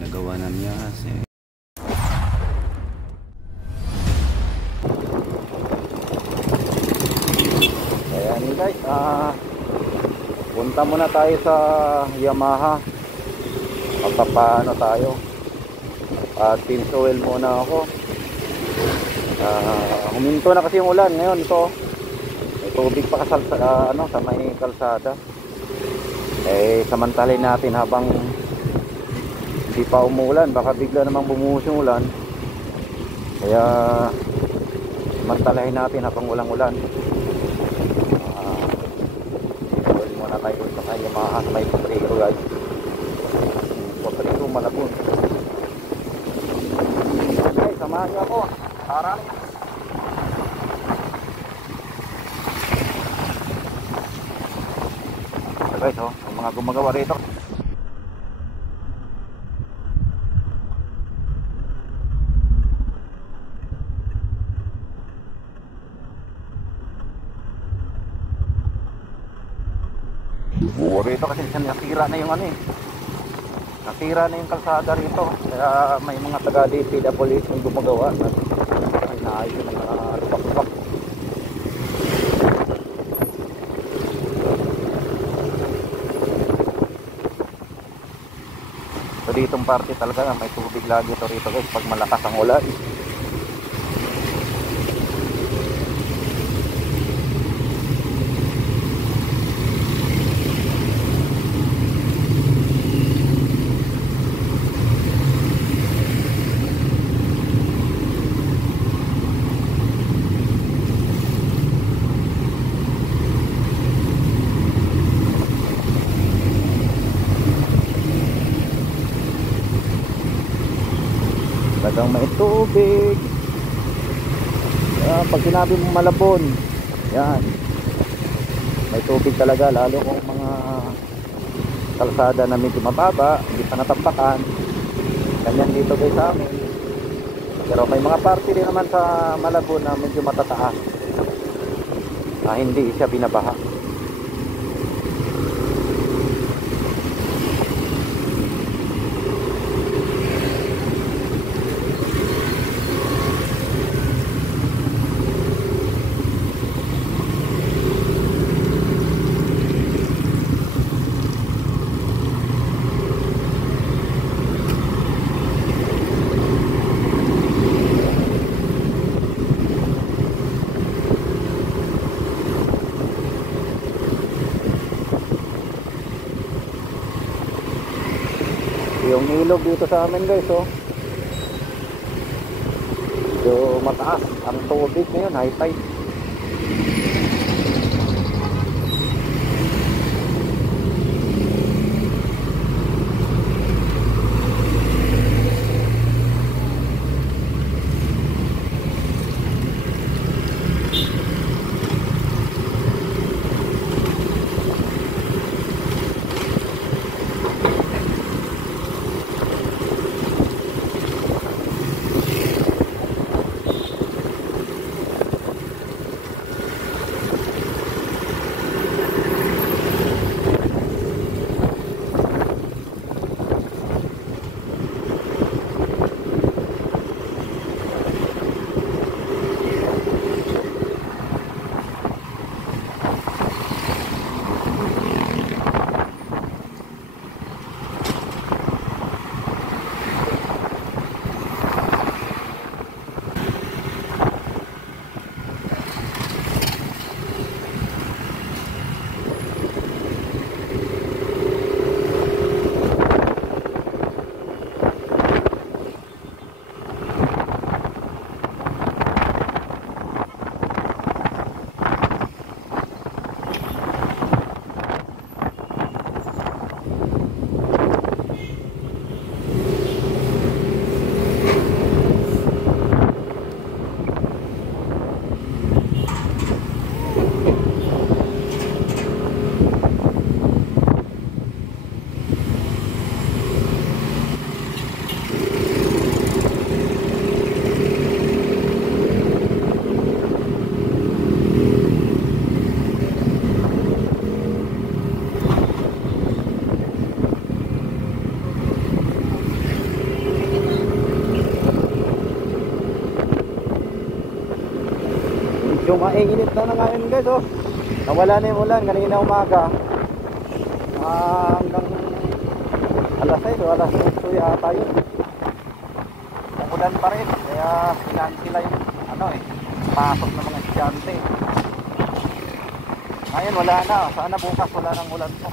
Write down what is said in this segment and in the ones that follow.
Ginagawa na niya kasi ayan guys, punta muna tayo sa Yamaha. Magpapaano tayo, tinge oil muna ako. Huminto na kasi yung ulan ngayon. Ito may tubig pa kasal sa, sa may kalsada. Samantalin natin habang hindi pa umuulan, baka bigla namang bumuhos yung ulan. Kaya samantalahin natin habang walang ulan. Oil muna tayo sa Yamaha sa may Potrero guys. Potrero Malabon. Okay, samahan niyo ako. Parang guys, ang mga gumagawa rito. Rito kasi nasira na yung nasira na yung kalsada rito. Kaya may mga taga DPWH yung gumagawa. Ay naayos yung lubak-lubak. So ditong parte talaga may tubig lagi ito rito guys pag malakas ang ulan. Talagang may tubig. Pag sinabi mo Malabon, yan, may tubig talaga, lalo kung mga kalsada na medyo mababa, hindi pa natampakan. Ganyan dito guys sa amin. Pero may mga parte din naman sa Malabon na medyo matataas, hindi siya binabaha. Yung ilog dito sa amin guys, medyo mataas ang tubig ngayon, high tide. Medyo mainit na ngayon guys, oh. Nawala na yung ulan kanina umaga. Hanggang alas 6 o alas 8 yata yun. Ulan pa rin, kaya sila yung pasok ng mga estudyante. Ngayon wala na, sana bukas wala ng ulan po.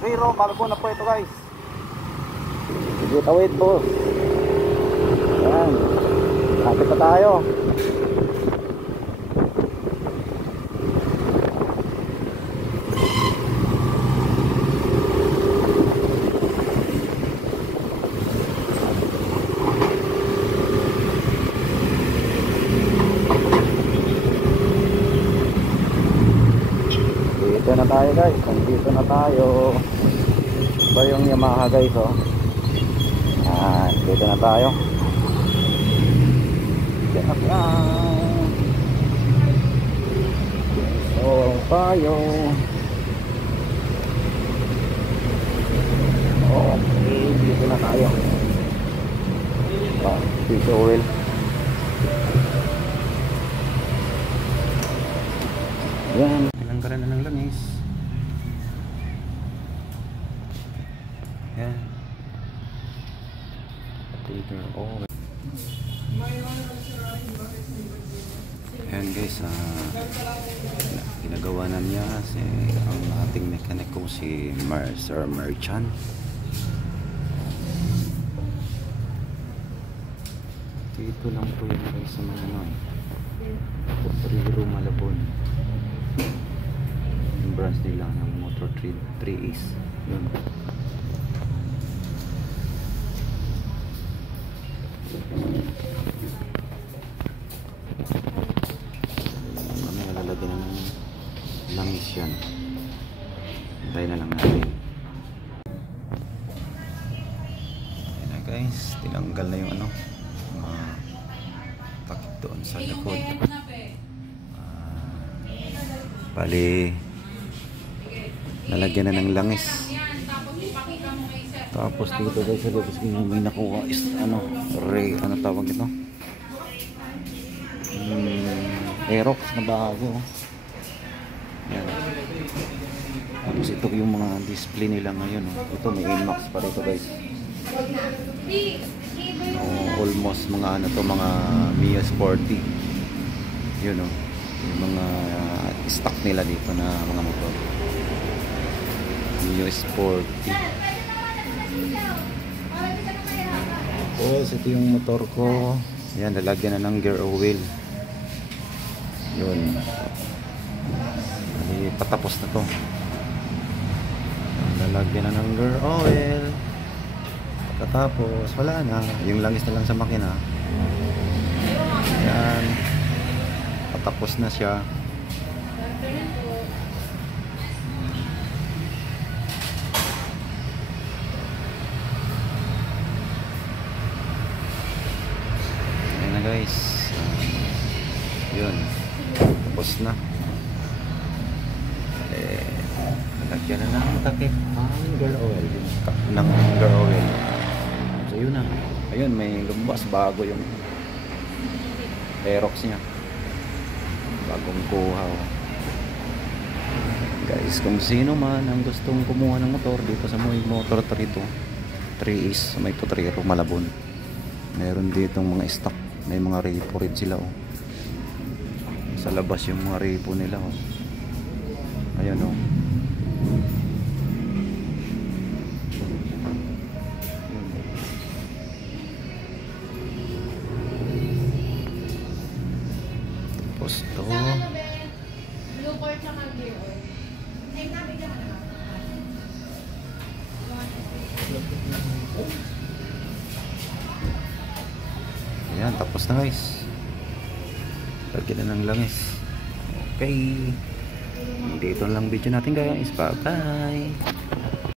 Zero, bago na po ito guys. Sige, tawid po. Ayan. Kapit pa tayo. tayo guys. Nandito na tayo. Ito yung Yamaha guys oh. Dito na tayo. Dito tayo. Okay, dito na tayo. Dito oil. Yan. Nanggalan na ng langis. Yan. Dito oil. Ayan guys, ginagawa na niya ang ating mekaniko si Sir Merchant. Dito lang po yun guys sa mga Triro Malabon. Yung branch nila ng Motor 3Ace. Yun. Kami nalalagyan na ng langis yan. Hintay na lang natin. Ayan na guys, tinanggal na yung mga takip doon sa likod. Bali nalagyan na ng langis. Tapos dito guys sa labas may nakuha is ano tawag ito? Aerox na bago. Yan. Tapos ito yung mga display nila ngayon. Ito may Inmax pa rito guys. Almost mga mga Mia Sporty. Yun yung mga stock nila dito na mga motor. Mia Sporty. Tapos ito yung motor ko. Yan, lalagyan na ng gear oil. Yun. Patapos na to. Lalagyan na ng gear oil. Pagkatapos wala na, yung langis na lang sa makina. Yan, patapos na siya. Ayan na guys. Yun, tapos na. Lagyan na ng takip ang gear oil, ng gear oil. So yun na. Ayun, may lumabas bago yung Aerox niya. Bagong kuha. Guys, kung sino man ang gustong kumuha ng motor dito sa Motor 3Ace sa may Potrero, Malabon. Meron ditong mga stock. May mga repo rin sila Sa labas yung mga repo nila Ayun Gusto. Ayan, tapos na guys. Lagyan na ng langis. Okay. Dito lang video natin guys. Bye bye.